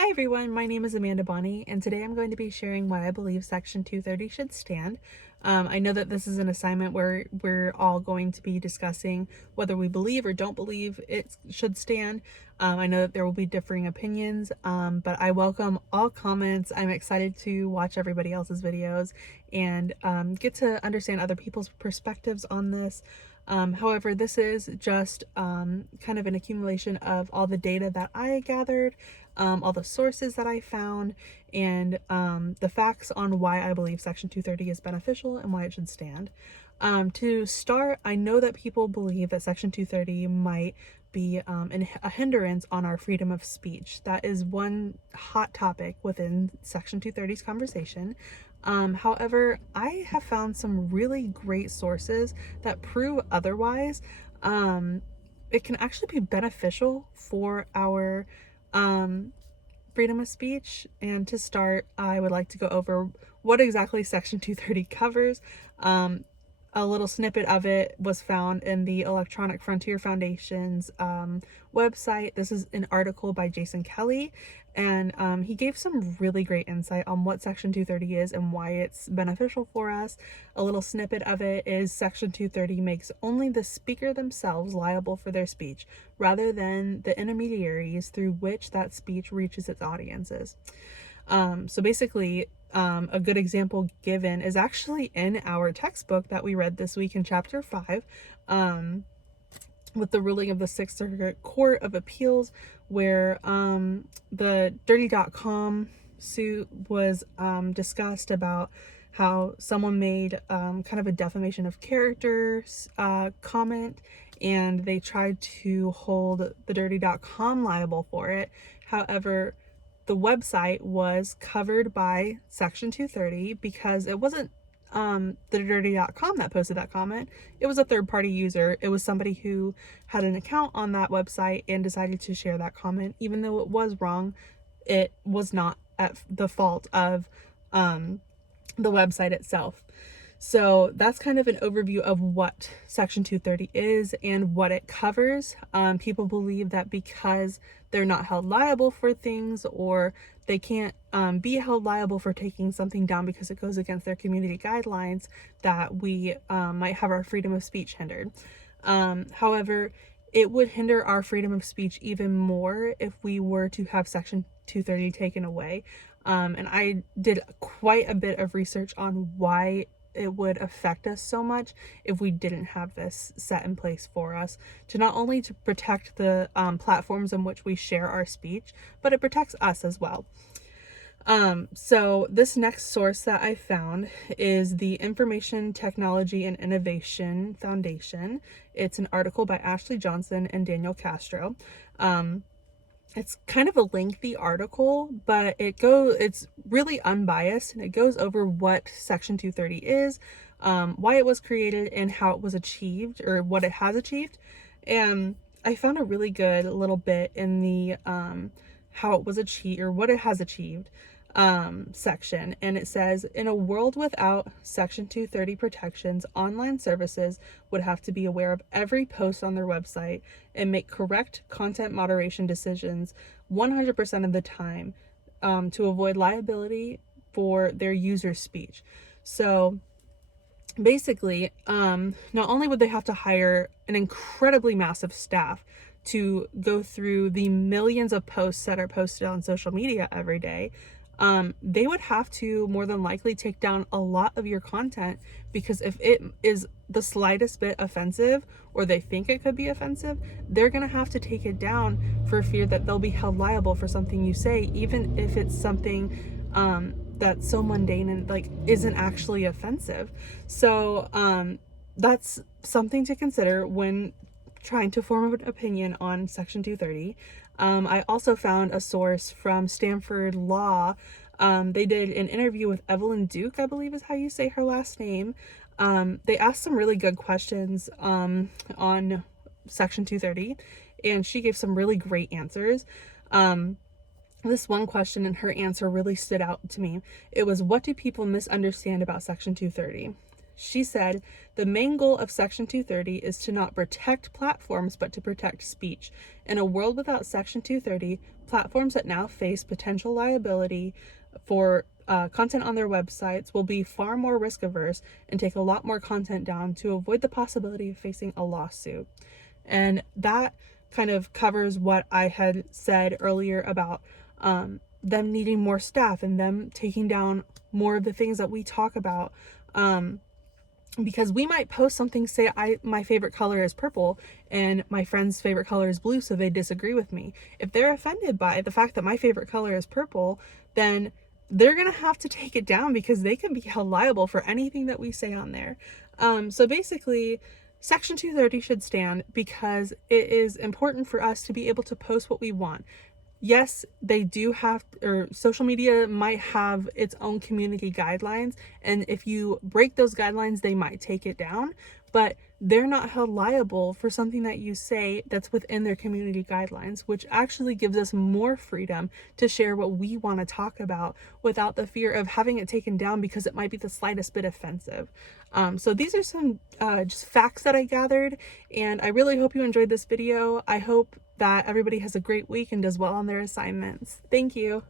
Hi everyone, my name is Amanda Bonney, and today I'm going to be sharing why I believe Section 230 should stand. I know that this is an assignment where we're all going to be discussing whether we believe or don't believe it should stand. I know that there will be differing opinions, but I welcome all comments. I'm excited to watch everybody else's videos and get to understand other people's perspectives on this. However, this is just kind of an accumulation of all the data that I gathered, all the sources that I found, and the facts on why I believe Section 230 is beneficial and why it should stand. To start, I know that people believe that Section 230 might be a hindrance on our freedom of speech. That is one hot topic within Section 230's conversation. However, I have found some really great sources that prove otherwise. It can actually be beneficial for our freedom of speech. And to start, I would like to go over what exactly Section 230 covers. A little snippet of it was found in the Electronic Frontier Foundation's website. This is an article by Jason Kelly, and he gave some really great insight on what Section 230 is and why it's beneficial for us. A little snippet of it is Section 230 makes only the speaker themselves liable for their speech, rather than the intermediaries through which that speech reaches its audiences. So basically, a good example given is actually in our textbook that we read this week in chapter 5, with the ruling of the Sixth Circuit Court of Appeals, where the Dirty.com suit was discussed about how someone made kind of a defamation of character comment, and they tried to hold the Dirty.com liable for it. However, the website was covered by Section 230 because it wasn't the dirty.com that posted that comment. It was a third-party user. It was somebody who had an account on that website and decided to share that comment. Even though it was wrong, it was not at the fault of the website itself. So that's kind of an overview of what Section 230 is and what it covers. People believe that because they're not held liable for things, or they can't be held liable for taking something down because it goes against their community guidelines, that we might have our freedom of speech hindered. However, it would hinder our freedom of speech even more if we were to have Section 230 taken away. And I did quite a bit of research on why it would affect us so much if we didn't have this set in place for us, to not only to protect the platforms in which we share our speech, but it protects us as well. So this next source that I found is the Information Technology and Innovation Foundation. It's an article by Ashley Johnson and Daniel Castro. It's kind of a lengthy article, but it's really unbiased, and it goes over what Section 230 is, why it was created, and how it was achieved, or what it has achieved. And I found a really good little bit in the how it was achieved, or what it has achieved, section. And it says, in a world without Section 230 protections, online services would have to be aware of every post on their website and make correct content moderation decisions 100% of the time, to avoid liability for their users' speech. So basically, not only would they have to hire an incredibly massive staff to go through the millions of posts that are posted on social media every day, they would have to more than likely take down a lot of your content, because if it is the slightest bit offensive, or they think it could be offensive, they're gonna have to take it down for fear that they'll be held liable for something you say, even if it's something that's so mundane and like isn't actually offensive. So that's something to consider when trying to form an opinion on Section 230. I also found a source from Stanford Law. They did an interview with Evelyn Duke, I believe is how you say her last name. They asked some really good questions on Section 230, and she gave some really great answers. This one question and her answer really stood out to me. It was, what do people misunderstand about Section 230? She said, the main goal of Section 230 is to not protect platforms, but to protect speech. In a world without Section 230, platforms that now face potential liability for content on their websites will be far more risk averse and take a lot more content down to avoid the possibility of facing a lawsuit. And that kind of covers what I had said earlier about them needing more staff and them taking down more of the things that we talk about. Because we might post something, say my favorite color is purple and my friend's favorite color is blue, so they disagree with me. If they're offended by the fact that my favorite color is purple, then they're gonna have to take it down because they can be held liable for anything that we say on there. So basically, Section 230 should stand because it is important for us to be able to post what we want. Yes, they do have, or social media might have its own community guidelines, and if you break those guidelines, they might take it down, but they're not held liable for something that you say that's within their community guidelines, which actually gives us more freedom to share what we want to talk about without the fear of having it taken down because it might be the slightest bit offensive. So these are some just facts that I gathered, and I really hope you enjoyed this video. I hope that everybody has a great week and does well on their assignments. Thank you.